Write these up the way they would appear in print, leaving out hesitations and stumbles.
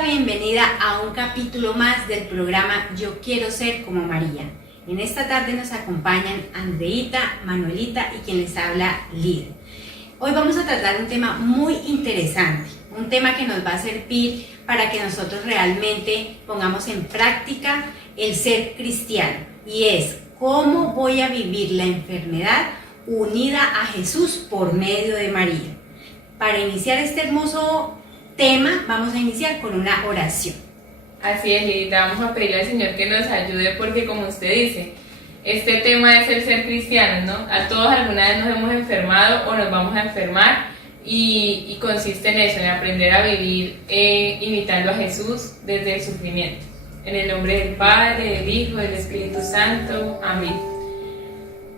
la bienvenida a un capítulo más del programa Yo Quiero Ser Como María. En esta tarde nos acompañan Andreita, Manuelita y quien les habla, Lid. Hoy vamos a tratar un tema muy interesante, un tema que nos va a servir para que nosotros realmente pongamos en práctica el ser cristiano, y es cómo voy a vivir la enfermedad unida a Jesús por medio de María. Para iniciar este hermoso tema, vamos a iniciar con una oración. Así es, Lidita, vamos a pedirle al Señor que nos ayude porque, como usted dice, este tema es el ser cristianos, ¿no? A todos alguna vez nos hemos enfermado o nos vamos a enfermar y consiste en eso, en aprender a vivir imitando a Jesús desde el sufrimiento. En el nombre del Padre, del Hijo, del Espíritu Santo. Amén.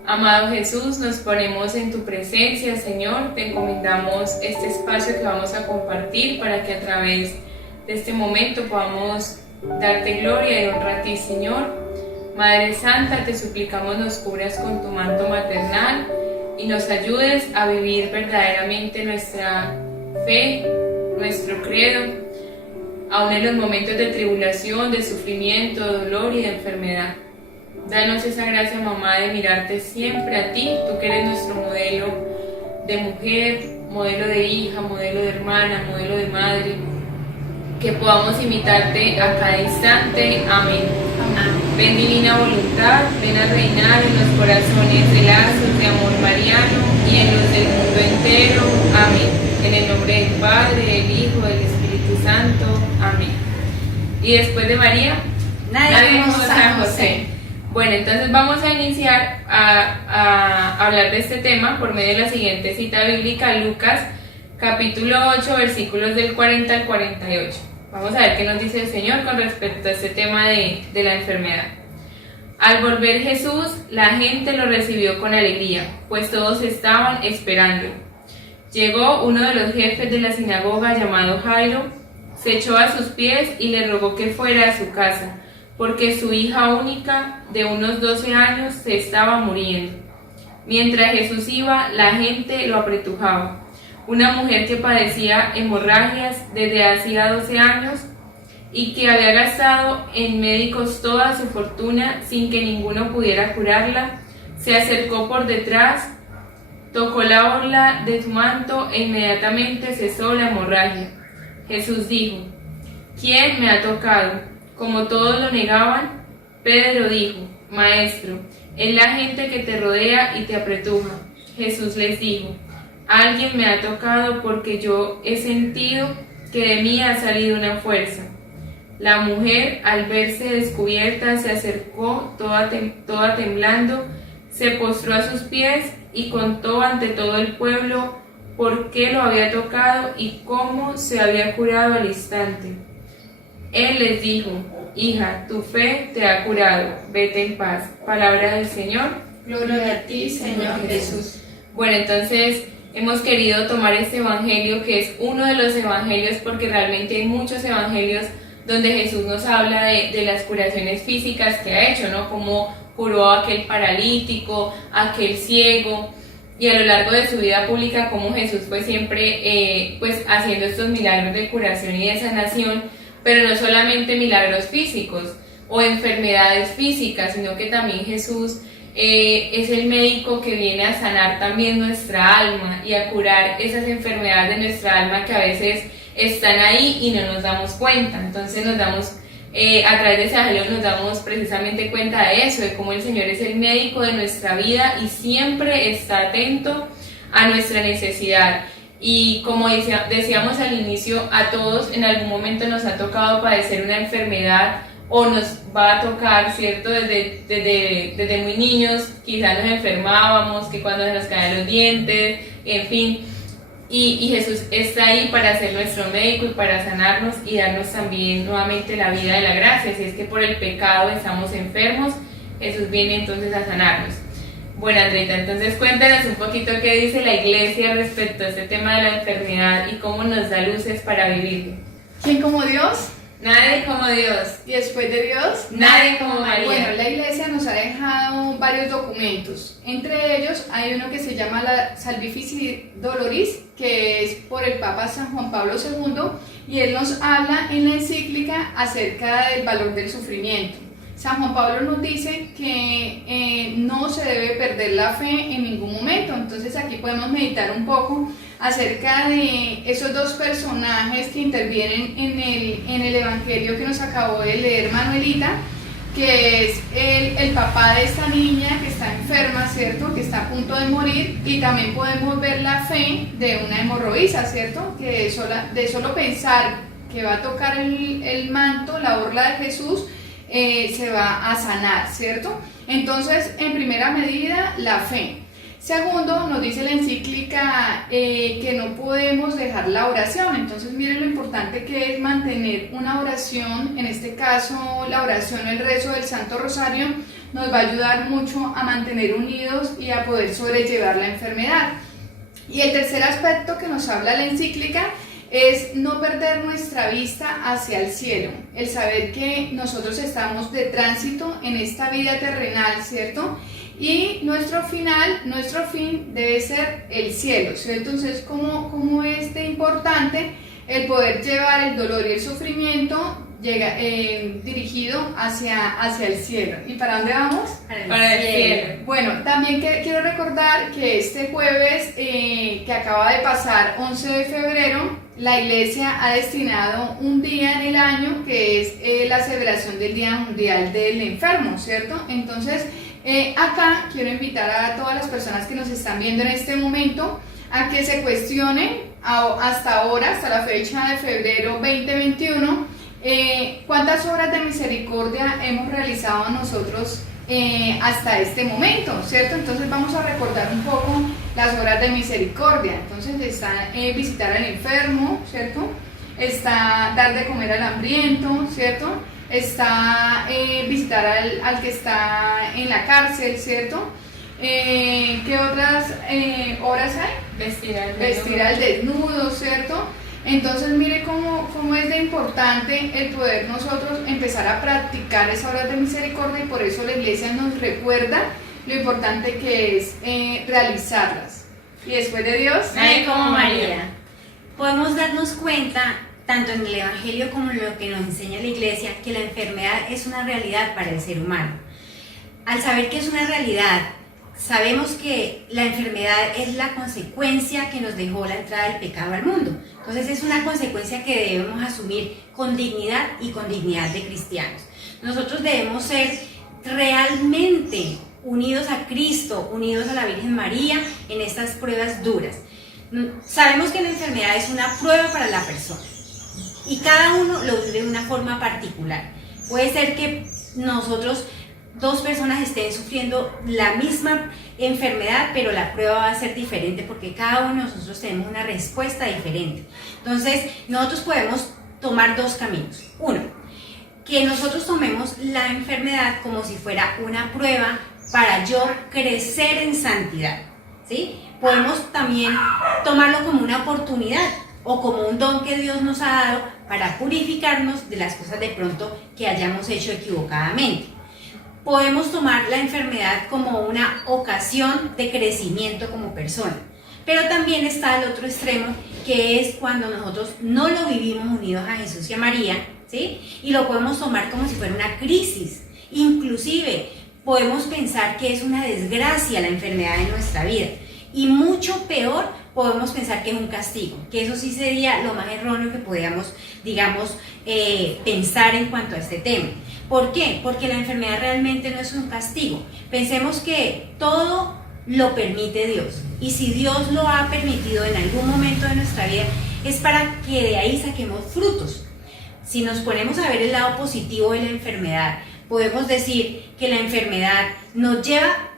Amado Jesús, nos ponemos en tu presencia, Señor, te encomendamos este espacio que vamos a compartir para que a través de este momento podamos darte gloria y honra a ti, Señor. Madre Santa, te suplicamos nos cubras con tu manto maternal y nos ayudes a vivir verdaderamente nuestra fe, nuestro credo, aun en los momentos de tribulación, de sufrimiento, de dolor y de enfermedad. Danos esa gracia, mamá, de mirarte siempre a ti, tú que eres nuestro modelo de mujer, modelo de hija, modelo de hermana, modelo de madre, que podamos imitarte a cada instante. Amén. Amén. Ven, divina voluntad, ven a reinar en los corazones de lazos de amor mariano y en los del mundo entero. Amén. En el nombre del Padre, del Hijo, del Espíritu Santo. Amén. Y después de María, naremos a San José. Bueno, entonces vamos a iniciar a hablar de este tema por medio de la siguiente cita bíblica, Lucas, capítulo 8, versículos del 40 al 48. Vamos a ver qué nos dice el Señor con respecto a este tema de la enfermedad. Al volver Jesús, la gente lo recibió con alegría, pues todos estaban esperando. Llegó uno de los jefes de la sinagoga llamado Jairo, se echó a sus pies y le rogó que fuera a su casa, porque su hija única, de unos 12 años, se estaba muriendo. Mientras Jesús iba, la gente lo apretujaba. Una mujer que padecía hemorragias desde hacía 12 años y que había gastado en médicos toda su fortuna sin que ninguno pudiera curarla, se acercó por detrás, tocó la orla de su manto e inmediatamente cesó la hemorragia. Jesús dijo: ¿Quién me ha tocado? Como todos lo negaban, Pedro dijo: Maestro, es la gente que te rodea y te apretuja. Jesús les dijo: Alguien me ha tocado porque yo he sentido que de mí ha salido una fuerza. La mujer, al verse descubierta, se acercó toda temblando, se postró a sus pies y contó ante todo el pueblo por qué lo había tocado y cómo se había curado al instante. Él les dijo: Hija, tu fe te ha curado, vete en paz. Palabra del Señor. Gloria a ti, Señor Jesús. Bueno, entonces hemos querido tomar este evangelio, que es uno de los evangelios, porque realmente hay muchos evangelios donde Jesús nos habla de las curaciones físicas que ha hecho, ¿no? Como curó a aquel paralítico, a aquel ciego, y a lo largo de su vida pública, como Jesús fue siempre pues haciendo estos milagros de curación y de sanación, pero no solamente milagros físicos o enfermedades físicas, sino que también Jesús es el médico que viene a sanar también nuestra alma y a curar esas enfermedades de nuestra alma que a veces están ahí y no nos damos cuenta. Entonces a través de ese evangelio nos damos precisamente cuenta de eso, de cómo el Señor es el médico de nuestra vida y siempre está atento a nuestra necesidad. Y como decíamos al inicio, a todos en algún momento nos ha tocado padecer una enfermedad o nos va a tocar, ¿cierto? Desde muy niños quizás nos enfermábamos, que cuando se nos caen los dientes, en fin. Y Jesús está ahí para ser nuestro médico y para sanarnos y darnos también nuevamente la vida de la gracia. Si es que por el pecado estamos enfermos, Jesús viene entonces a sanarnos. Bueno, Andreita, entonces cuéntanos un poquito qué dice la Iglesia respecto a este tema de la enfermedad y cómo nos da luces para vivirlo. ¿Quién como Dios? Nadie como Dios. Y después de Dios, Nadie como María. Bueno, la iglesia nos ha dejado varios documentos. Entre ellos hay uno que se llama la Salvifici Doloris, que es por el Papa San Juan Pablo II, y él nos habla en la encíclica acerca del valor del sufrimiento. San Juan Pablo nos dice que no se debe perder la fe en ningún momento. Entonces aquí podemos meditar un poco acerca de esos dos personajes que intervienen en el evangelio que nos acabó de leer Manuelita, que es el papá de esta niña que está enferma, ¿cierto? Que está a punto de morir, y también podemos ver la fe de una hemorroísa, ¿cierto? Que de solo pensar que va a tocar el manto, la orla de Jesús, se va a sanar, ¿cierto? Entonces, en primera medida, la fe. Segundo, nos dice la encíclica que no podemos dejar la oración. Entonces, miren lo importante que es mantener una oración. En este caso, la oración, el rezo del Santo Rosario, nos va a ayudar mucho a mantener unidos y a poder sobrellevar la enfermedad. Y el tercer aspecto que nos habla la encíclica es no perder nuestra vista hacia el cielo, el saber que nosotros estamos de tránsito en esta vida terrenal, ¿cierto? Y nuestro fin debe ser el cielo, ¿cierto? Entonces, ¿cómo es de importante el poder llevar el dolor y el sufrimiento dirigido hacia el cielo? ¿Y para dónde vamos? Para el cielo. Bueno, también quiero recordar que este jueves que acaba de pasar, 11 de febrero, la iglesia ha destinado un día en el año que es la celebración del Día Mundial del Enfermo, ¿cierto? Entonces, acá quiero invitar a todas las personas que nos están viendo en este momento a que se cuestionen hasta ahora, hasta la fecha de febrero 2021, ¿cuántas obras de misericordia hemos realizado nosotros hasta este momento, ¿cierto? Entonces vamos a recordar un poco las obras de misericordia. Entonces está visitar al enfermo, ¿cierto? Está dar de comer al hambriento, ¿cierto? Está visitar al que está en la cárcel, ¿cierto? ¿Qué otras obras hay? Vestir al desnudo, ¿cierto? Entonces mire cómo es de importante el poder nosotros empezar a practicar esas obras de misericordia, y por eso la iglesia nos recuerda lo importante que es realizarlas. Y después de Dios, Nadie como María. Podemos darnos cuenta, tanto en el Evangelio como en lo que nos enseña la iglesia, que la enfermedad es una realidad para el ser humano. Al saber que es una realidad, sabemos que la enfermedad es la consecuencia que nos dejó la entrada del pecado al mundo. Entonces es una consecuencia que debemos asumir con dignidad y con dignidad de cristianos. Nosotros debemos ser realmente unidos a Cristo, unidos a la Virgen María en estas pruebas duras. Sabemos que la enfermedad es una prueba para la persona y cada uno lo vive de una forma particular. Puede ser que dos personas estén sufriendo la misma enfermedad, pero la prueba va a ser diferente porque cada uno de nosotros tenemos una respuesta diferente. Entonces, nosotros podemos tomar dos caminos. Uno, que nosotros tomemos la enfermedad como si fuera una prueba para yo crecer en santidad, ¿sí? Podemos también tomarlo como una oportunidad o como un don que Dios nos ha dado para purificarnos de las cosas de pronto que hayamos hecho equivocadamente. Podemos tomar la enfermedad como una ocasión de crecimiento como persona, pero también está el otro extremo, que es cuando nosotros no lo vivimos unidos a Jesús y a María, ¿sí? Y lo podemos tomar como si fuera una crisis. Inclusive podemos pensar que es una desgracia la enfermedad en nuestra vida, y mucho peor, podemos pensar que es un castigo, que eso sí sería lo más erróneo que podíamos, digamos, pensar en cuanto a este tema. ¿Por qué? Porque la enfermedad realmente no es un castigo. Pensemos que todo lo permite Dios, y si Dios lo ha permitido en algún momento de nuestra vida, es para que de ahí saquemos frutos. Si nos ponemos a ver el lado positivo de la enfermedad, podemos decir que la enfermedad nos lleva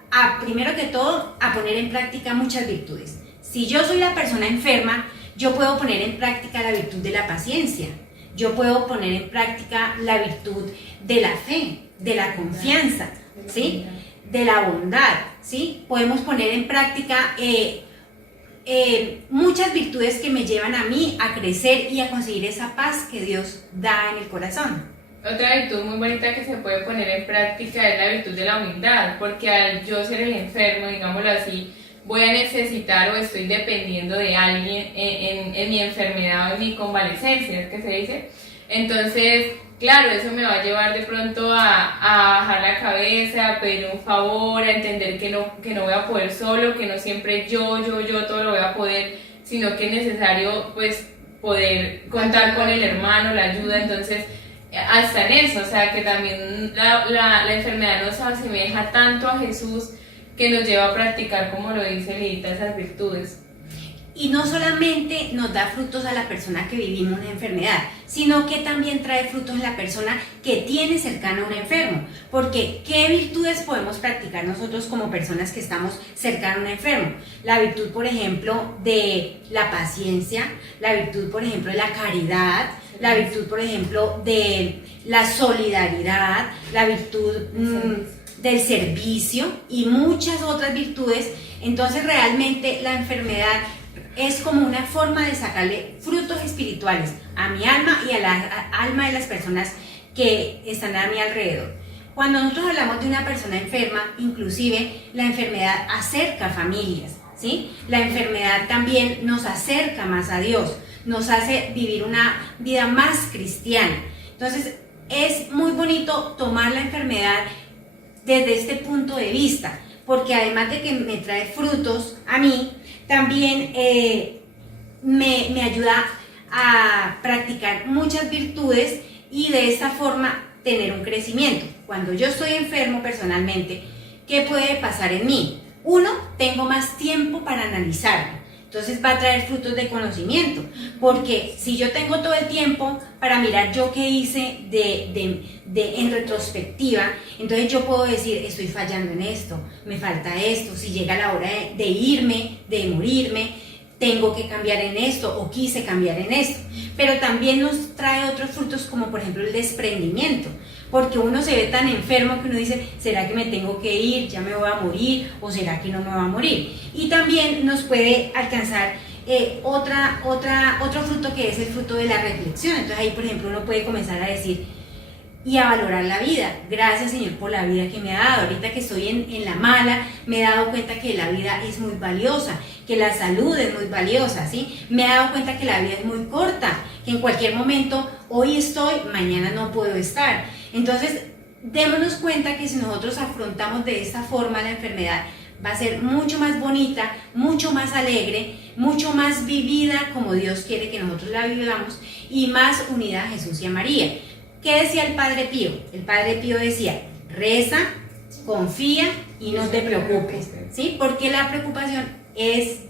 primero que todo, a poner en práctica muchas virtudes. Si yo soy la persona enferma, yo puedo poner en práctica la virtud de la paciencia, yo puedo poner en práctica la virtud de la fe, de la confianza, ¿sí? De la bondad, ¿sí? Podemos poner en práctica muchas virtudes que me llevan a mí a crecer y a conseguir esa paz que Dios da en el corazón. Otra virtud muy bonita que se puede poner en práctica es la virtud de la humildad, porque al yo ser el enfermo, digámoslo así, voy a necesitar o estoy dependiendo de alguien en mi enfermedad o en mi convalecencia, ¿qué se dice? Entonces, claro, eso me va a llevar de pronto a bajar la cabeza, a pedir un favor, a entender que no voy a poder solo, que no siempre yo todo lo voy a poder, sino que es necesario pues poder contar con el hermano, la ayuda. Entonces, hasta en eso, o sea, que también la enfermedad nos asemeja tanto a Jesús, que nos lleva a practicar, como lo dice Lidita, esas virtudes. Y no solamente nos da frutos a la persona que vivimos una enfermedad, sino que también trae frutos a la persona que tiene cercano a un enfermo. Porque, ¿qué virtudes podemos practicar nosotros como personas que estamos cercanos a un enfermo? La virtud, por ejemplo, de la paciencia, la virtud, por ejemplo, de la caridad, la virtud, por ejemplo, de la solidaridad, la virtud del servicio y muchas otras virtudes. Entonces, realmente la enfermedad es como una forma de sacarle frutos espirituales a mi alma y a la alma de las personas que están a mi alrededor. Cuando nosotros hablamos de una persona enferma, inclusive la enfermedad acerca familias, ¿sí? La enfermedad también nos acerca más a Dios, nos hace vivir una vida más cristiana. Entonces, es muy bonito tomar la enfermedad desde este punto de vista, porque además de que me trae frutos a mí, también me ayuda a practicar muchas virtudes y de esta forma tener un crecimiento. Cuando yo estoy enfermo personalmente, ¿qué puede pasar en mí? Uno, tengo más tiempo para analizarlo. Entonces va a traer frutos de conocimiento, porque si yo tengo todo el tiempo para mirar yo qué hice en retrospectiva, entonces yo puedo decir, estoy fallando en esto, me falta esto, si llega la hora de irme, de morirme, tengo que cambiar en esto o quise cambiar en esto. Pero también nos trae otros frutos como por ejemplo el desprendimiento, porque uno se ve tan enfermo que uno dice, ¿será que me tengo que ir? ¿Ya me voy a morir? ¿O será que no me voy a morir? Y también nos puede alcanzar otro fruto, que es el fruto de la reflexión. Entonces ahí por ejemplo uno puede comenzar a decir y a valorar la vida. Gracias, Señor, por la vida que me ha dado. Ahorita que estoy en la mala, me he dado cuenta que la vida es muy valiosa, que la salud es muy valiosa, ¿sí? Me he dado cuenta que la vida es muy corta, que en cualquier momento, hoy estoy, mañana no puedo estar. Entonces, démonos cuenta que si nosotros afrontamos de esta forma la enfermedad, va a ser mucho más bonita, mucho más alegre, mucho más vivida como Dios quiere que nosotros la vivamos y más unida a Jesús y a María. ¿Qué decía el Padre Pío? El Padre Pío decía, reza, confía y no te preocupes, ¿sí? Porque la preocupación es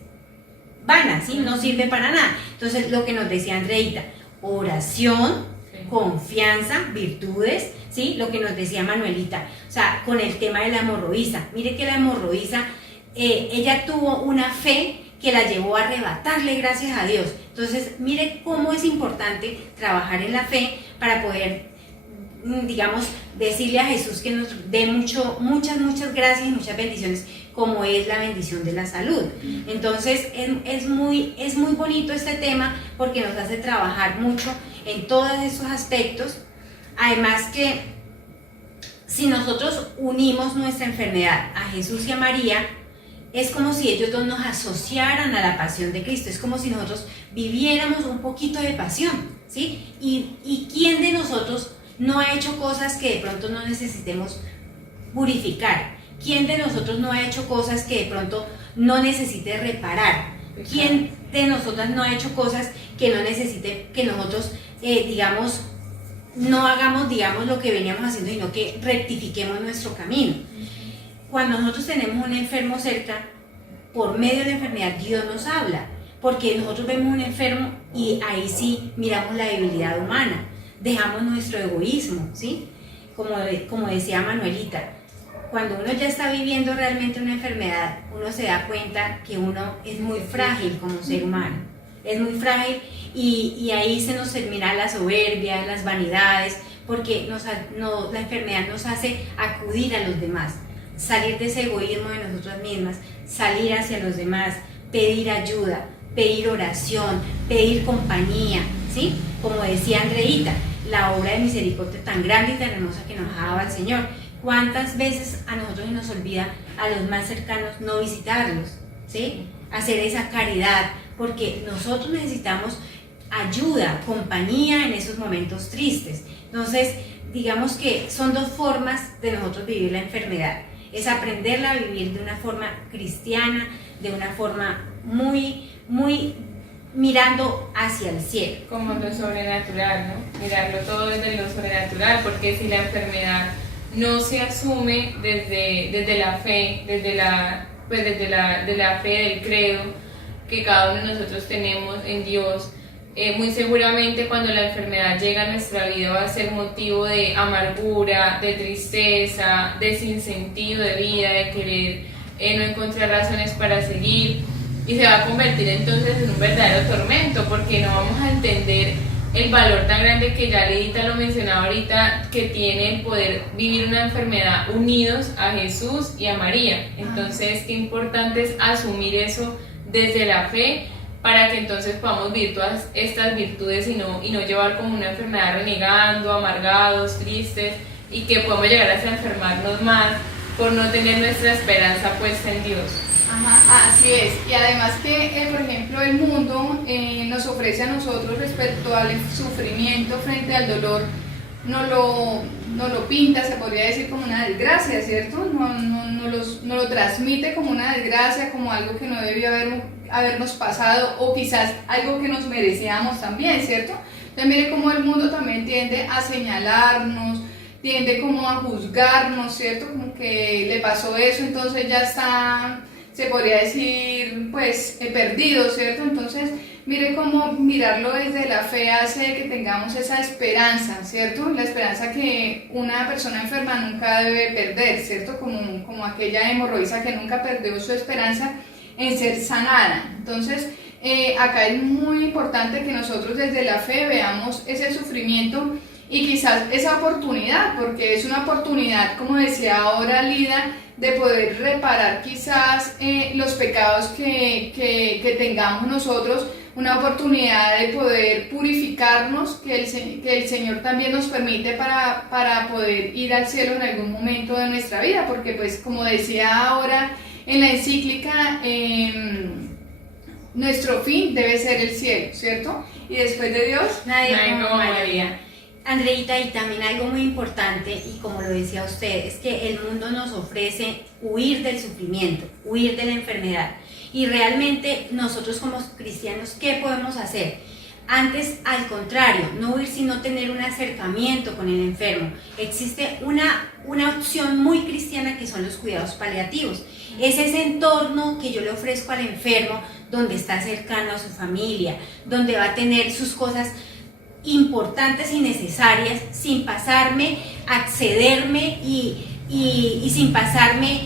vana, ¿sí? No sirve para nada. Entonces, lo que nos decía Andreita, oración, confianza, virtudes, ¿sí? Lo que nos decía Manuelita, o sea, con el tema de la hemorroísa. Mire que la hemorroísa, ella tuvo una fe que la llevó a arrebatarle gracias a Dios. Entonces, mire cómo es importante trabajar en la fe para poder, digamos, decirle a Jesús que nos dé muchas gracias y muchas bendiciones, como es la bendición de la salud. Entonces, es muy bonito este tema porque nos hace trabajar mucho en todos esos aspectos. Además que si nosotros unimos nuestra enfermedad a Jesús y a María, es como si ellos dos nos asociaran a la pasión de Cristo, es como si nosotros viviéramos un poquito de pasión, ¿sí? Y ¿quién de nosotros no ha hecho cosas que de pronto no necesitemos purificar? ¿Quién de nosotros no ha hecho cosas que de pronto no necesite reparar? ¿Quién de nosotras no ha hecho cosas que no necesite que nosotros, no hagamos, lo que veníamos haciendo, sino que rectifiquemos nuestro camino? Cuando nosotros tenemos un enfermo cerca, por medio de la enfermedad Dios nos habla, porque nosotros vemos un enfermo y ahí sí miramos la debilidad humana, dejamos nuestro egoísmo, ¿sí? Como decía Manuelita, cuando uno ya está viviendo realmente una enfermedad, uno se da cuenta que uno es muy frágil como ser humano, es muy frágil y ahí se nos termina la soberbia, las vanidades, porque la enfermedad nos hace acudir a los demás, salir de ese egoísmo de nosotras mismas, salir hacia los demás, pedir ayuda, pedir oración, pedir compañía, ¿sí? Como decía Andreita, la obra de misericordia tan grande y tan hermosa que nos ha dado el Señor. ¿Cuántas veces a nosotros se nos olvida a los más cercanos no visitarlos, ¿sí? Hacer esa caridad, porque nosotros necesitamos ayuda, compañía en esos momentos tristes. Entonces, digamos que son dos formas de nosotros vivir la enfermedad. Es aprenderla a vivir de una forma cristiana, de una forma muy mirando hacia el cielo. Como lo sobrenatural, ¿no? Mirarlo todo desde lo sobrenatural, porque si la enfermedad no se asume desde la fe, desde la fe del credo que cada uno de nosotros tenemos en Dios, muy seguramente cuando la enfermedad llega a nuestra vida va a ser motivo de amargura, de tristeza, de sinsentido de vida, de querer no encontrar razones para seguir, y se va a convertir entonces en un verdadero tormento, porque no vamos a entender el valor tan grande que ya Lidita lo mencionaba ahorita, que tiene el poder vivir una enfermedad unidos a Jesús y a María. Entonces, qué importante es asumir eso desde la fe, para que entonces podamos vivir todas estas virtudes y no llevar como una enfermedad renegando, amargados, tristes, y que podamos llegar hasta enfermarnos más por no tener nuestra esperanza puesta en Dios. Ajá, así es. Y además que, por ejemplo, el mundo nos ofrece a nosotros respecto al sufrimiento frente al dolor, no lo pinta, se podría decir, como una desgracia, ¿cierto? No lo transmite como una desgracia, como algo que no debió habernos pasado, o quizás algo que nos merecíamos también, ¿cierto? Entonces mire cómo el mundo también tiende a señalarnos, tiende como a juzgarnos, ¿cierto? Como que le pasó eso, entonces ya está, se podría decir, pues, perdido, ¿cierto? Entonces, mire cómo mirarlo desde la fe hace que tengamos esa esperanza, ¿cierto? La esperanza que una persona enferma nunca debe perder, ¿cierto? Como aquella hemorroísa que nunca perdió su esperanza en ser sanada. Entonces, acá es muy importante que nosotros desde la fe veamos ese sufrimiento y quizás esa oportunidad, porque es una oportunidad, como decía ahora Lida, de poder reparar quizás los pecados que tengamos nosotros, una oportunidad de poder purificarnos, que el Señor también nos permite para poder ir al cielo en algún momento de nuestra vida, porque pues como decía ahora en la encíclica, nuestro fin debe ser el cielo, ¿cierto? Y después de Dios, nadie como María. Andreita, y también algo muy importante, y como lo decía usted, es que el mundo nos ofrece huir del sufrimiento, huir de la enfermedad. Y realmente nosotros como cristianos, ¿qué podemos hacer? Antes, al contrario, no huir, sino tener un acercamiento con el enfermo. Existe una opción muy cristiana que son los cuidados paliativos. Es ese entorno que yo le ofrezco al enfermo, donde está cercano a su familia, donde va a tener sus cosas importantes y necesarias, sin pasarme, accederme y sin pasarme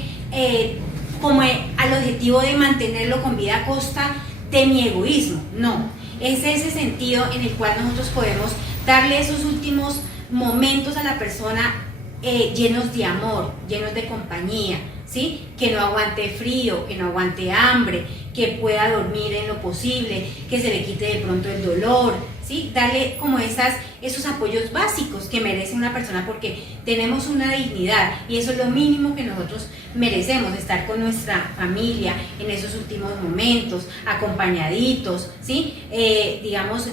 como al objetivo de mantenerlo con vida a costa de mi egoísmo. No, es ese sentido en el cual nosotros podemos darle esos últimos momentos a la persona llenos de amor, llenos de compañía, ¿sí? Que no aguante frío, que no aguante hambre, que pueda dormir en lo posible, que se le quite de pronto el dolor, ¿sí? Darle como esos apoyos básicos que merece una persona, porque tenemos una dignidad y eso es lo mínimo que nosotros merecemos, estar con nuestra familia en esos últimos momentos, acompañaditos, ¿sí? Digamos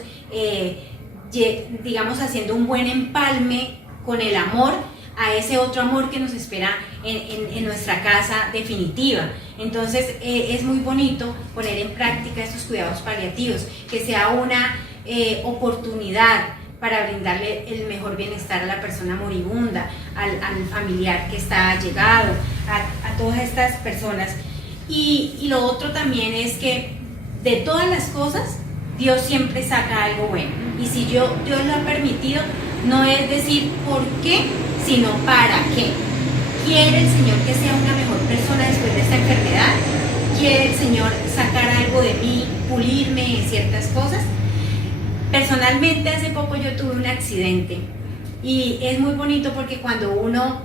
haciendo un buen empalme con el amor a ese otro amor que nos espera en nuestra casa definitiva. Entonces es muy bonito poner en práctica estos cuidados paliativos, que sea una oportunidad para brindarle el mejor bienestar a la persona moribunda, al familiar que está allegado, a todas estas personas. Y lo otro también es que de todas las cosas Dios siempre saca algo bueno, y si Dios lo ha permitido, no es decir por qué, sino para qué. ¿Quiere el Señor que sea una mejor persona después de esta enfermedad? ¿Quiere el Señor sacar algo de mí, pulirme en ciertas cosas? Personalmente, hace poco yo tuve un accidente, y es muy bonito porque cuando uno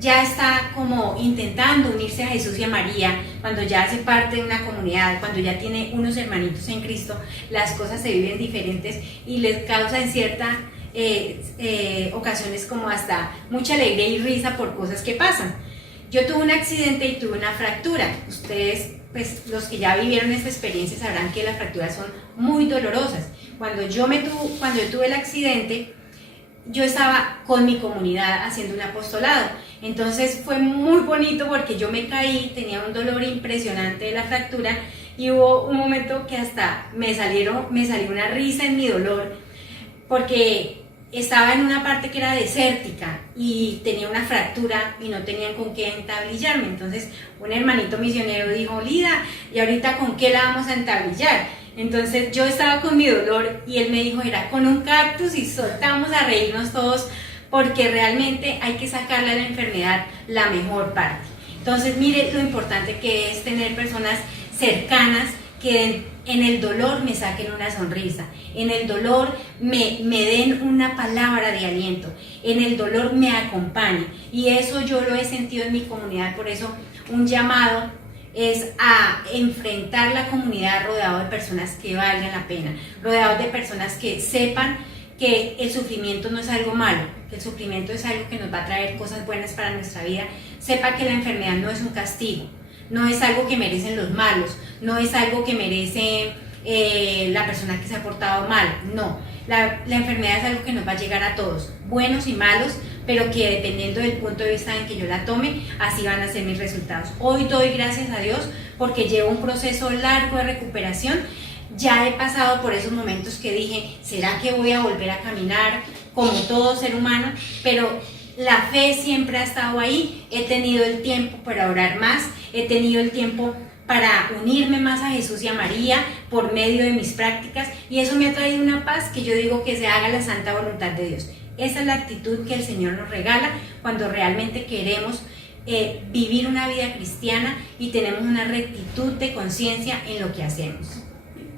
ya está como intentando unirse a Jesús y a María, cuando ya hace parte de una comunidad, cuando ya tiene unos hermanitos en Cristo, las cosas se viven diferentes y les causa en ciertas ocasiones como hasta mucha alegría y risa por cosas que pasan. Yo tuve un accidente y tuve una fractura. Ustedes, pues los que ya vivieron esta experiencia sabrán que las fracturas son muy dolorosas. Cuando yo tuve el accidente, yo estaba con mi comunidad haciendo un apostolado. Entonces fue muy bonito porque yo me caí, tenía un dolor impresionante de la fractura y hubo un momento que hasta me salió una risa en mi dolor porque estaba en una parte que era desértica y tenía una fractura y no tenían con qué entablillarme. Entonces un hermanito misionero dijo: Lida, ¿y ahorita con qué la vamos a entablillar? Entonces yo estaba con mi dolor y él me dijo: era con un cactus, y soltamos a reírnos todos porque realmente hay que sacarle a la enfermedad la mejor parte. Entonces mire lo importante que es tener personas cercanas que en el dolor me saquen una sonrisa, en el dolor me den una palabra de aliento, en el dolor me acompañen, y eso yo lo he sentido en mi comunidad. Por eso un llamado es a enfrentar la comunidad rodeado de personas que valgan la pena, rodeado de personas que sepan que el sufrimiento no es algo malo, que el sufrimiento es algo que nos va a traer cosas buenas para nuestra vida. Sepa que la enfermedad no es un castigo, no es algo que merecen los malos, no es algo que merece la persona que se ha portado mal, no. La enfermedad es algo que nos va a llegar a todos, buenos y malos, pero que dependiendo del punto de vista en que yo la tome, así van a ser mis resultados. Hoy doy gracias a Dios porque llevo un proceso largo de recuperación. Ya he pasado por esos momentos que dije: ¿será que voy a volver a caminar como todo ser humano? Pero la fe siempre ha estado ahí. He tenido el tiempo para orar más, he tenido el tiempo para unirme más a Jesús y a María por medio de mis prácticas, y eso me ha traído una paz que yo digo que se haga la santa voluntad de Dios. Esa es la actitud que el Señor nos regala cuando realmente queremos vivir una vida cristiana y tenemos una rectitud de conciencia en lo que hacemos.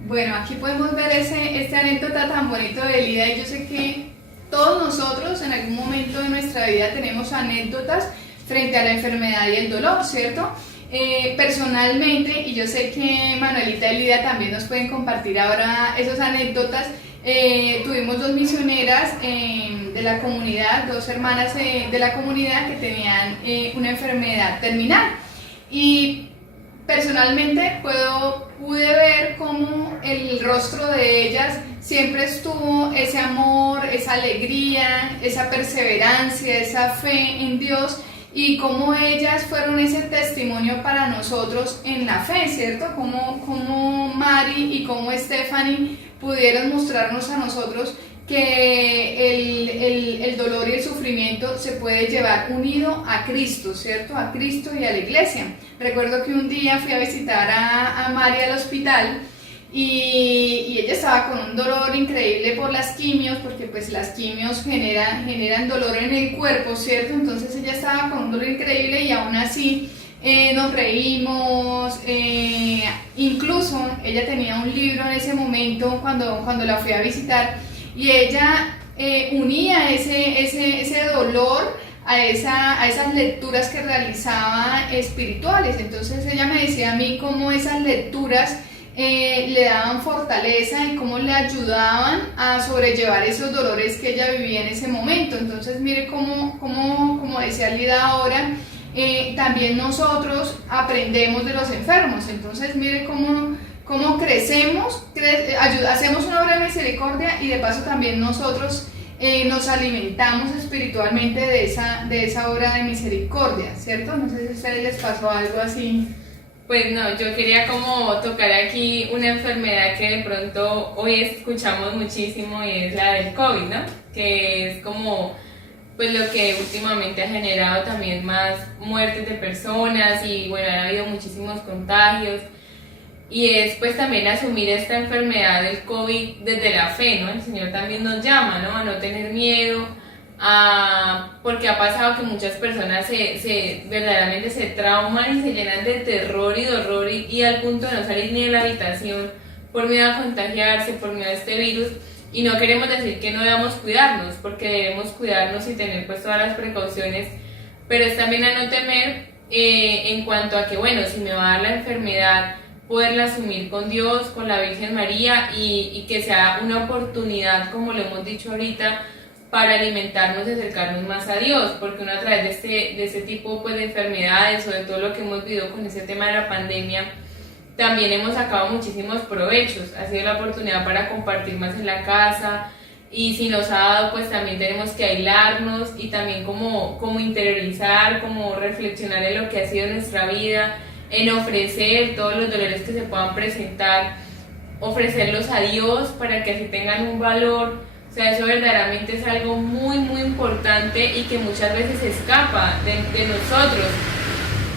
Bueno, aquí podemos ver esta anécdota tan bonito de Lida, y yo sé que todos nosotros en algún momento de nuestra vida tenemos anécdotas frente a la enfermedad y el dolor, ¿cierto? Personalmente, y yo sé que Manuelita y Lida también nos pueden compartir ahora esas anécdotas, tuvimos dos misioneras de la comunidad, dos hermanas de la comunidad que tenían una enfermedad terminal, y personalmente pude ver cómo el rostro de ellas siempre estuvo ese amor, esa alegría, esa perseverancia, esa fe en Dios, y cómo ellas fueron ese testimonio para nosotros en la fe, ¿cierto? Como Mari y como Stephanie pudieron mostrarnos a nosotros que el dolor y el sufrimiento se puede llevar unido a Cristo, ¿cierto? A Cristo y a la iglesia. Recuerdo que un día fui a visitar a Mari al hospital y ella estaba con un dolor increíble por las quimios, porque pues las quimios generan dolor en el cuerpo, ¿cierto? Entonces ella estaba con un dolor increíble y aún así nos reímos, incluso ella tenía un libro en ese momento cuando la fui a visitar, y ella unía ese dolor a esas lecturas que realizaba espirituales. Entonces ella me decía a mí cómo esas lecturas le daban fortaleza y cómo le ayudaban a sobrellevar esos dolores que ella vivía en ese momento. Entonces mire como decía Lida ahora, también nosotros aprendemos de los enfermos. Entonces mire cómo crecemos, hacemos una obra de misericordia, y de paso también nosotros nos alimentamos espiritualmente de esa obra de misericordia, ¿cierto? No sé si a ustedes les pasó algo así. Pues no, yo quería como tocar aquí una enfermedad que de pronto hoy escuchamos muchísimo, y es la del COVID, ¿no? Que es como pues lo que últimamente ha generado también más muertes de personas, y bueno, ha habido muchísimos contagios, y es pues también asumir esta enfermedad del COVID desde la fe, ¿no? El Señor también nos llama, ¿no? A no tener miedo, porque ha pasado que muchas personas verdaderamente se trauman y se llenan de terror y de horror, y al punto de no salir ni de la habitación por miedo a contagiarse, por miedo a este virus. Y no queremos decir que no debamos cuidarnos, porque debemos cuidarnos y tener pues todas las precauciones pero es también a no temer en cuanto a que, bueno, si me va a dar la enfermedad, poderla asumir con Dios, con la Virgen María y que sea una oportunidad, como lo hemos dicho ahorita, para alimentarnos y acercarnos más a Dios, porque uno a través de este tipo pues, de enfermedades o de todo lo que hemos vivido con ese tema de la pandemia, también hemos sacado muchísimos provechos. Ha sido la oportunidad para compartir más en la casa, y si nos ha dado, pues también tenemos que aislarnos y también como interiorizar, como reflexionar en lo que ha sido nuestra vida, en ofrecer todos los dolores que se puedan presentar, ofrecerlos a Dios para que así tengan un valor. O sea, eso verdaderamente es algo muy, muy importante y que muchas veces escapa de nosotros.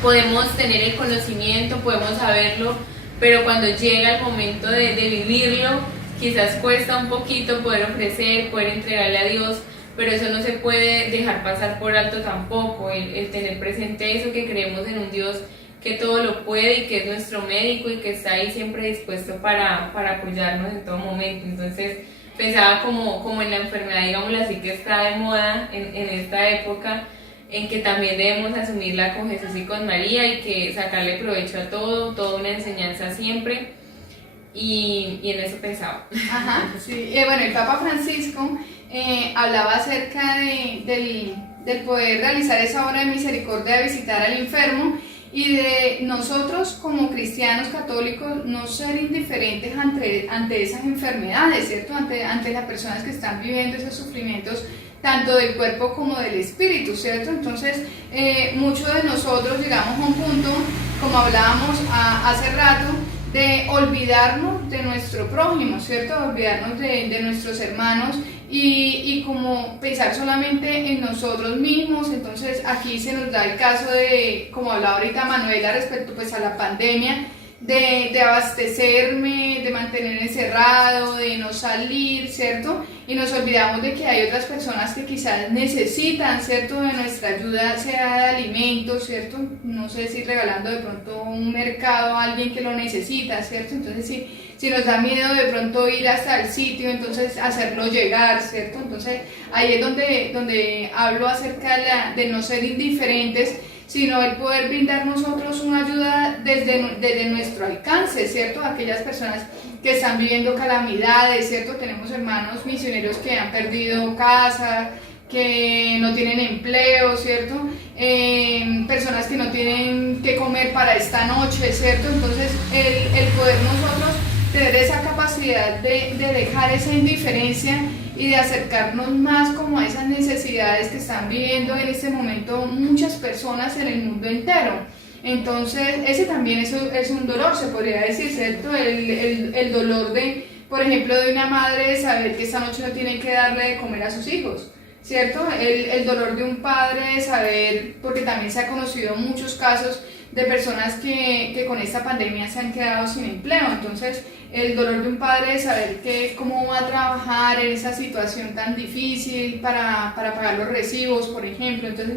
Podemos tener el conocimiento, podemos saberlo, pero cuando llega el momento de vivirlo, quizás cuesta un poquito poder ofrecer, poder entregarle a Dios, pero eso no se puede dejar pasar por alto tampoco, el tener presente eso, que creemos en un Dios que todo lo puede y que es nuestro médico y que está ahí siempre dispuesto para apoyarnos en todo momento. Entonces pensaba como en la enfermedad, digámoslo así, que está de moda en esta época, en que también debemos asumirla con Jesús y con María y que sacarle provecho a todo, toda una enseñanza siempre. Y en eso pensaba. Ajá, sí. Bueno, el Papa Francisco hablaba acerca del poder realizar esa obra de misericordia de visitar al enfermo y de nosotros como cristianos católicos no ser indiferentes ante esas enfermedades, ¿cierto? Ante las personas que están viviendo esos sufrimientos tanto del cuerpo como del espíritu, ¿cierto? Entonces, muchos de nosotros llegamos a un punto, como hablábamos hace rato, de olvidarnos de nuestro prójimo, ¿cierto? Olvidarnos de nuestros hermanos y como pensar solamente en nosotros mismos. Entonces aquí se nos da el caso de, como hablaba ahorita Manuela respecto pues a la pandemia, de abastecerme, de mantener encerrado, de no salir, ¿cierto? Y nos olvidamos de que hay otras personas que quizás necesitan, ¿cierto?, de nuestra ayuda, sea de alimentos, ¿cierto? No sé si regalando de pronto un mercado a alguien que lo necesita, ¿cierto? Entonces si nos da miedo de pronto ir hasta el sitio, entonces hacerlo llegar, ¿cierto? Entonces ahí es donde hablo acerca de no ser indiferentes, sino el poder brindar nosotros una ayuda desde nuestro alcance, ¿cierto? A aquellas personas que están viviendo calamidades, ¿cierto? Tenemos hermanos misioneros que han perdido casa, que no tienen empleo, ¿cierto? Personas que no tienen qué comer para esta noche, ¿cierto? Entonces el poder nosotros tener esa capacidad de dejar esa indiferencia y de acercarnos más como a esas necesidades que están viviendo en este momento muchas personas en el mundo entero. Entonces ese también es un dolor, se podría decir, ¿cierto? El dolor de, por ejemplo, de una madre de saber que esta noche no tiene que darle de comer a sus hijos, ¿cierto? El dolor de un padre de saber, porque también se ha conocido muchos casos de personas que con esta pandemia se han quedado sin empleo. Entonces el dolor de un padre de saber que cómo va a trabajar en esa situación tan difícil para pagar los recibos, por ejemplo. Entonces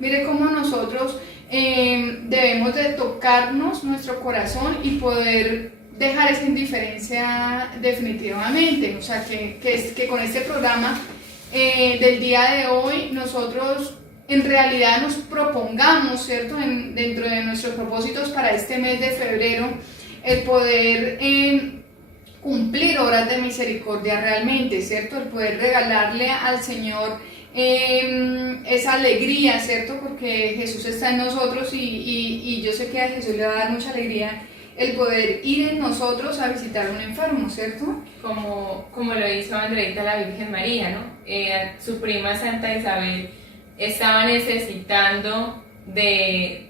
mire cómo nosotros debemos de tocarnos nuestro corazón y poder dejar esa indiferencia definitivamente. O sea que con este programa del día de hoy nosotros en realidad nos propongamos, ¿cierto?, dentro de nuestros propósitos para este mes de febrero, el poder cumplir obras de misericordia realmente, ¿cierto? El poder regalarle al Señor esa alegría, ¿cierto? Porque Jesús está en nosotros y yo sé que a Jesús le va a dar mucha alegría el poder ir en nosotros a visitar a un enfermo, ¿cierto? Como lo hizo Andreita la Virgen María, ¿no? Su prima Santa Isabel estaba necesitando de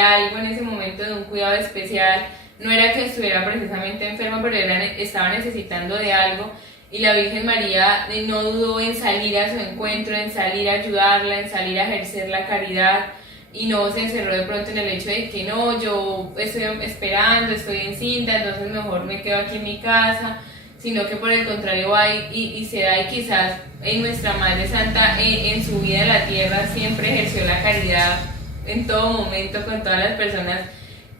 algo en ese momento, de un cuidado especial. No era que estuviera precisamente enferma, pero estaba necesitando de algo, y la Virgen María no dudó en salir a su encuentro, en salir a ayudarla, en salir a ejercer la caridad, y no se encerró de pronto en el hecho de que no, yo estoy esperando, estoy encinta, entonces mejor me quedo aquí en mi casa, sino que por el contrario va y se da, y quizás en nuestra Madre Santa en su vida en la tierra siempre ejerció la caridad en todo momento con todas las personas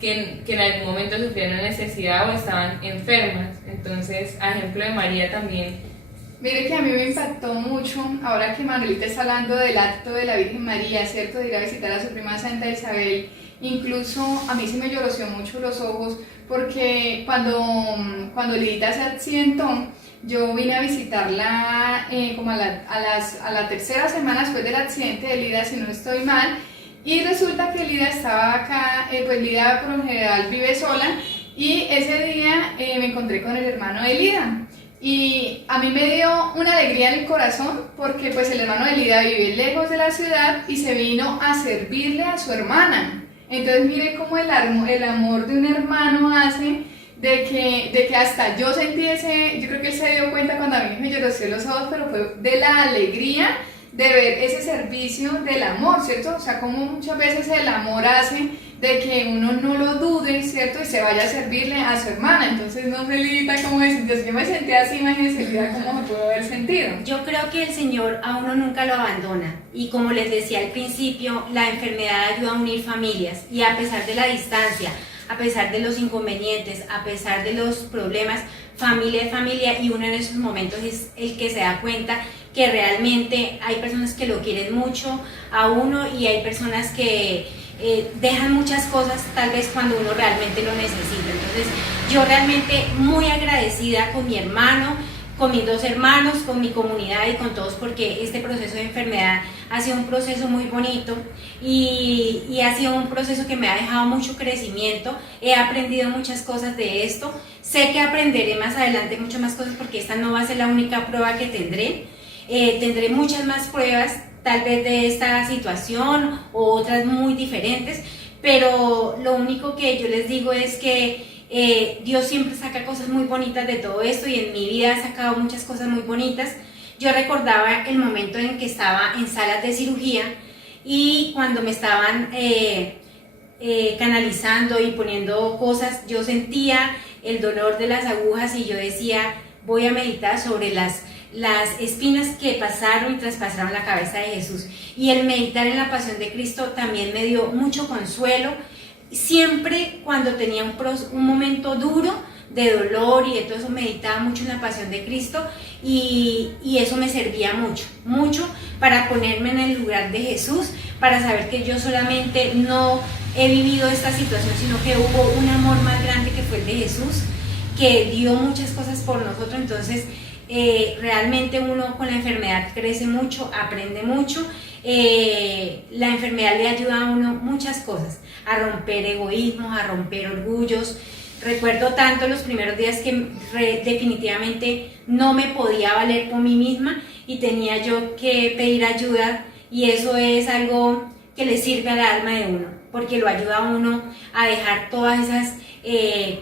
que en algún momento sufrieron necesidad o estaban enfermas. Entonces, a ejemplo de María también Mire que a mí me impactó mucho, ahora que Manuelita está hablando del acto de la Virgen María, ¿cierto? De ir a visitar a su prima Santa Isabel. Incluso a mí sí me lloroció mucho los ojos, porque cuando Lidita se accidentó, yo vine a visitarla como a la tercera semana después del accidente de Lida, si no estoy mal, y resulta que Lida estaba acá, pues Lida por lo general vive sola, y ese día me encontré con el hermano de Lida. Y a mí me dio una alegría en el corazón porque pues el hermano de Lida vive lejos de la ciudad y se vino a servirle a su hermana. Entonces mire cómo el amor de un hermano hace de que hasta yo sentí yo creo que él se dio cuenta cuando a mí me lloroció los ojos, pero fue de la alegría de ver ese servicio del amor, ¿cierto? O sea, como muchas veces el amor hace de que uno no lo dude, ¿cierto? Y se vaya a servirle a su hermana. Entonces, no sé, Lidita, cómo me sentí. Yo me sentí así, imagínense, Lidita, cómo me pudo haber sentido. Yo creo que el Señor a uno nunca lo abandona. Y como les decía al principio, la enfermedad ayuda a unir familias. Y a pesar de la distancia, a pesar de los inconvenientes, a pesar de los problemas, familia es familia, y uno en esos momentos es el que se da cuenta que realmente hay personas que lo quieren mucho a uno y hay personas que dejan muchas cosas tal vez cuando uno realmente lo necesita. Entonces yo realmente muy agradecida con mi hermano, con mis dos hermanos, con mi comunidad y con todos, porque este proceso de enfermedad ha sido un proceso muy bonito y ha sido un proceso que me ha dejado mucho crecimiento. He aprendido muchas cosas de esto, sé que aprenderé más adelante muchas más cosas porque esta no va a ser la única prueba que tendré. Tendré muchas más pruebas tal vez de esta situación o otras muy diferentes, pero lo único que yo les digo es que Dios siempre saca cosas muy bonitas de todo esto y en mi vida ha sacado muchas cosas muy bonitas. Yo recordaba el momento en que estaba en salas de cirugía y cuando me estaban canalizando y poniendo cosas, yo sentía el dolor de las agujas y yo decía, voy a meditar sobre las espinas que pasaron y traspasaron la cabeza de Jesús. Y el meditar en la pasión de Cristo también me dio mucho consuelo. Siempre cuando tenía un momento duro de dolor y de todo eso, meditaba mucho en la pasión de Cristo y eso me servía mucho para ponerme en el lugar de Jesús, para saber que yo solamente no he vivido esta situación, sino que hubo un amor más grande que fue el de Jesús, que dio muchas cosas por nosotros. Entonces realmente uno con la enfermedad crece mucho, aprende mucho. La enfermedad le ayuda a uno muchas cosas, a romper egoísmos, a romper orgullos. Recuerdo tanto los primeros días que definitivamente no me podía valer por mí misma y tenía yo que pedir ayuda, y eso es algo que le sirve al alma de uno, porque lo ayuda a uno a dejar todas esas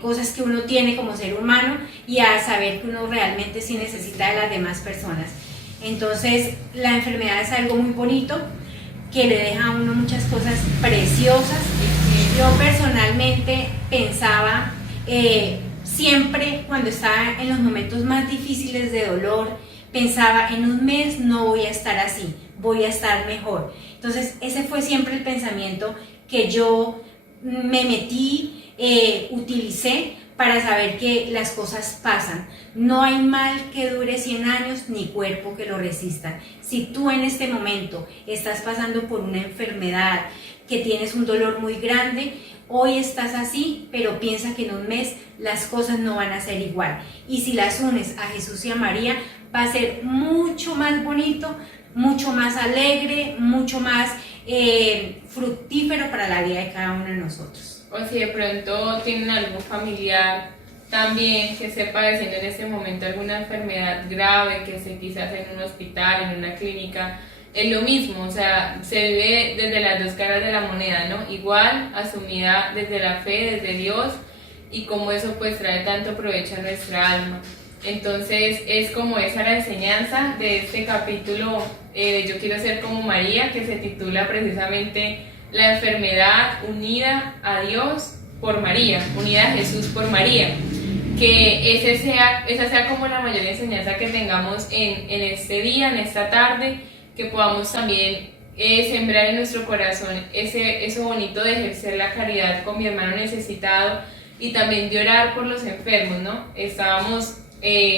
cosas que uno tiene como ser humano y a saber que uno realmente sí necesita de las demás personas. Entonces la enfermedad es algo muy bonito que le deja a uno muchas cosas preciosas. Yo personalmente pensaba siempre cuando estaba en los momentos más difíciles de dolor, pensaba en un mes no voy a estar así, voy a estar mejor. Entonces ese fue siempre el pensamiento que yo me metí, utilicé para saber que las cosas pasan. No hay mal que dure 100 años ni cuerpo que lo resista. Si tú en este momento estás pasando por una enfermedad, que tienes un dolor muy grande, hoy estás así, pero piensa que en un mes las cosas no van a ser igual. Y si las unes a Jesús y a María, va a ser mucho más bonito, mucho más alegre, mucho más fructífero para la vida de cada uno de nosotros. O si de pronto tienen algún familiar también que esté padeciendo en este momento alguna enfermedad grave, que esté quizás en un hospital, en una clínica, es lo mismo, o sea, se vive desde las dos caras de la moneda, ¿no? Igual, asumida desde la fe, desde Dios, y como eso pues trae tanto provecho a nuestra alma. Entonces es como esa la enseñanza de este capítulo de Yo quiero ser como María, que se titula precisamente La enfermedad unida a Dios por María, unida a Jesús por María. Que esa sea como la mayor enseñanza que tengamos en este día, en esta tarde, que podamos también sembrar en nuestro corazón eso bonito de ejercer la caridad con mi hermano necesitado y también de orar por los enfermos, ¿no? Estábamos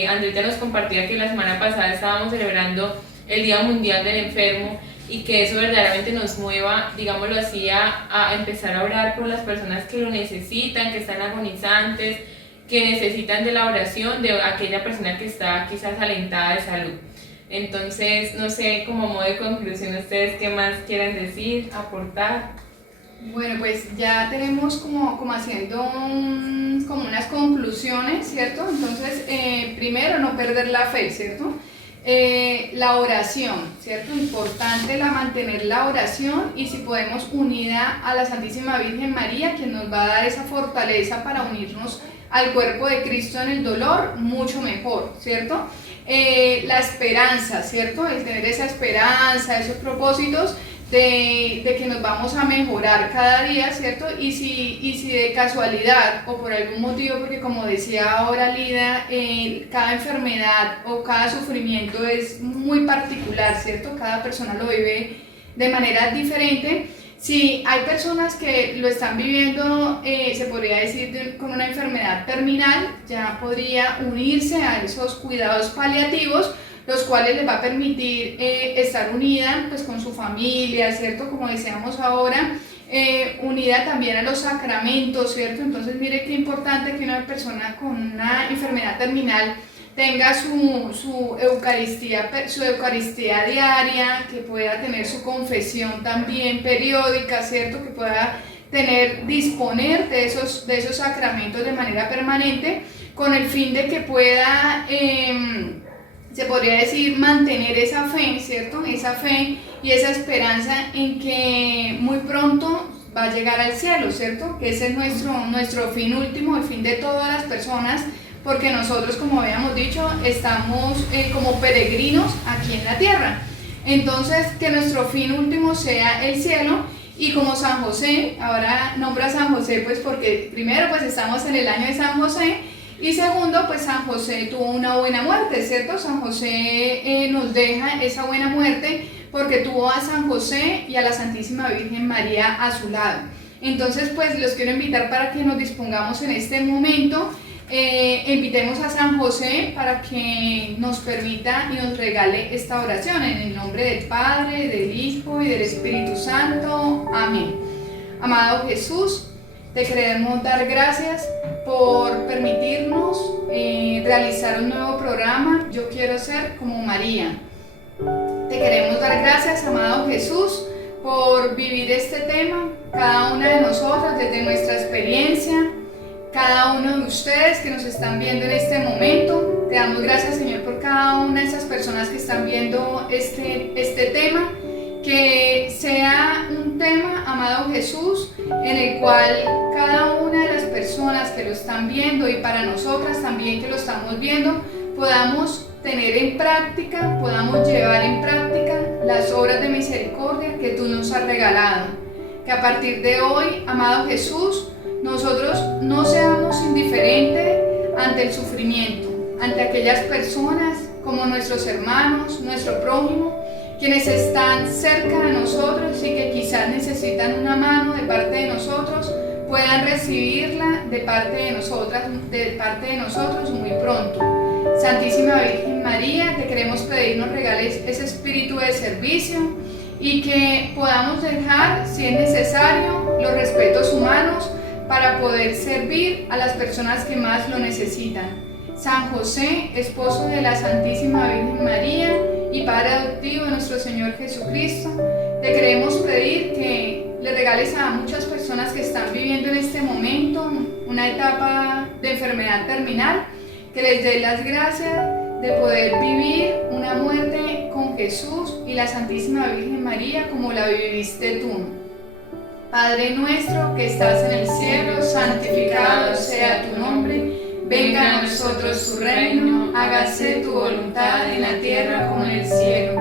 Andreita nos compartía que la semana pasada estábamos celebrando el Día Mundial del Enfermo, y que eso verdaderamente nos mueva, digámoslo así, a empezar a orar por las personas que lo necesitan, que están agonizantes, que necesitan de la oración de aquella persona que está quizás alentada de salud. Entonces, no sé, como modo de conclusión, ¿ustedes qué más quieren decir, aportar? Bueno, pues ya tenemos como haciendo como unas conclusiones, ¿cierto? Entonces, primero, no perder la fe, ¿cierto? La oración, ¿cierto? Importante mantener la oración, y si podemos unida a la Santísima Virgen María, quien nos va a dar esa fortaleza para unirnos al cuerpo de Cristo en el dolor, mucho mejor, ¿cierto? La esperanza, ¿cierto? El tener esa esperanza, esos propósitos de que nos vamos a mejorar cada día, ¿cierto? Y si de casualidad o por algún motivo, porque como decía ahora Lida, cada enfermedad o cada sufrimiento es muy particular, ¿cierto? Cada persona lo vive de manera diferente. Si hay personas que lo están viviendo, se podría decir, con una enfermedad terminal, ya podría unirse a esos cuidados paliativos, los cuales les va a permitir estar unida pues, con su familia, ¿cierto? Como decíamos ahora, unida también a los sacramentos, ¿cierto? Entonces mire qué importante que una persona con una enfermedad terminal tenga su Eucaristía diaria, que pueda tener su confesión también periódica, ¿cierto? Que pueda disponer de esos sacramentos de manera permanente, con el fin de que pueda, se podría decir, mantener esa fe, ¿cierto? Esa fe y esa esperanza en que muy pronto va a llegar al cielo, ¿cierto? Que ese es nuestro fin último, el fin de todas las personas, porque nosotros, como habíamos dicho, estamos como peregrinos aquí en la tierra. Entonces, que nuestro fin último sea el cielo, y como San José, ahora nombra a San José, pues porque primero pues estamos en el año de San José, y segundo, pues San José tuvo una buena muerte, ¿cierto? San José nos deja esa buena muerte porque tuvo a San José y a la Santísima Virgen María a su lado. Entonces, pues los quiero invitar para que nos dispongamos en este momento. Invitemos a San José para que nos permita y nos regale esta oración en el nombre del Padre, del Hijo y del Espíritu Santo. Amén. Amado Jesús, te queremos dar gracias por permitirnos realizar un nuevo programa. Yo quiero ser como María. Te queremos dar gracias, amado Jesús, por vivir este tema, cada una de nosotras desde nuestra experiencia. Cada uno de ustedes que nos están viendo en este momento, te damos gracias, Señor, por cada una de esas personas que están viendo este tema, que sea un tema, amado Jesús, en el cual cada una de las personas que lo están viendo, y para nosotras también que lo estamos viendo, podamos tener en práctica, podamos llevar en práctica las obras de misericordia que tú nos has regalado. Que a partir de hoy, amado Jesús, nosotros no seamos indiferentes ante el sufrimiento, ante aquellas personas como nuestros hermanos, nuestro prójimo, quienes están cerca de nosotros y que quizás necesitan una mano de parte de nosotros, puedan recibirla de parte de nosotros muy pronto. Santísima Virgen María, te queremos pedir nos regales ese espíritu de servicio y que podamos dejar, si es necesario, los respetos humanos para poder servir a las personas que más lo necesitan. San José, esposo de la Santísima Virgen María y Padre adoptivo de nuestro Señor Jesucristo, te queremos pedir que le regales a muchas personas que están viviendo en este momento una etapa de enfermedad terminal, que les dé las gracias de poder vivir una muerte con Jesús y la Santísima Virgen María como la viviste tú. Padre nuestro que estás en el cielo, santificado sea tu nombre. Venga a nosotros tu reino, hágase tu voluntad en la tierra como en el cielo.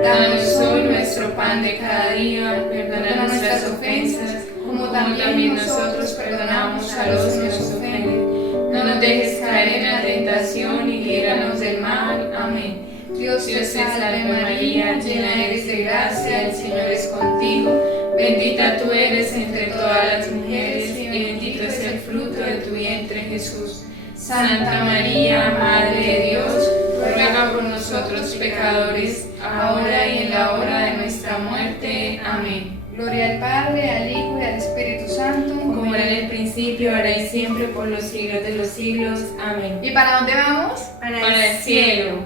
Danos hoy nuestro pan de cada día, perdona nuestras ofensas, como también nosotros perdonamos a los que nos ofenden. No nos dejes caer en la tentación y líbranos del mal. Amén. Dios te salve María, llena eres de gracia, el Señor es contigo. Bendita tú eres entre todas las mujeres y bendito es el fruto de tu vientre, Jesús. Santa María, Madre de Dios, ruega por nosotros pecadores, ahora y en la hora de nuestra muerte. Amén. Gloria al Padre, al Hijo y al Espíritu Santo, Como era en el principio, ahora y siempre, por los siglos de los siglos. Amén. ¿Y para dónde vamos? Para el cielo.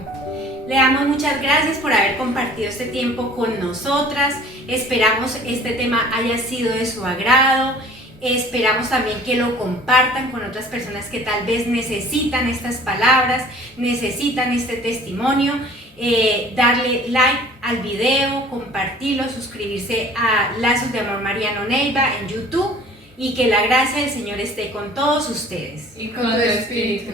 Le damos muchas gracias por haber compartido este tiempo con nosotras. Esperamos este tema haya sido de su agrado. Esperamos también que lo compartan con otras personas que tal vez necesitan estas palabras, necesitan este testimonio. Darle like al video, compartirlo, suscribirse a Lazos de Amor Mariano Neiva en YouTube, y que la gracia del Señor esté con todos ustedes. Y con tu espíritu.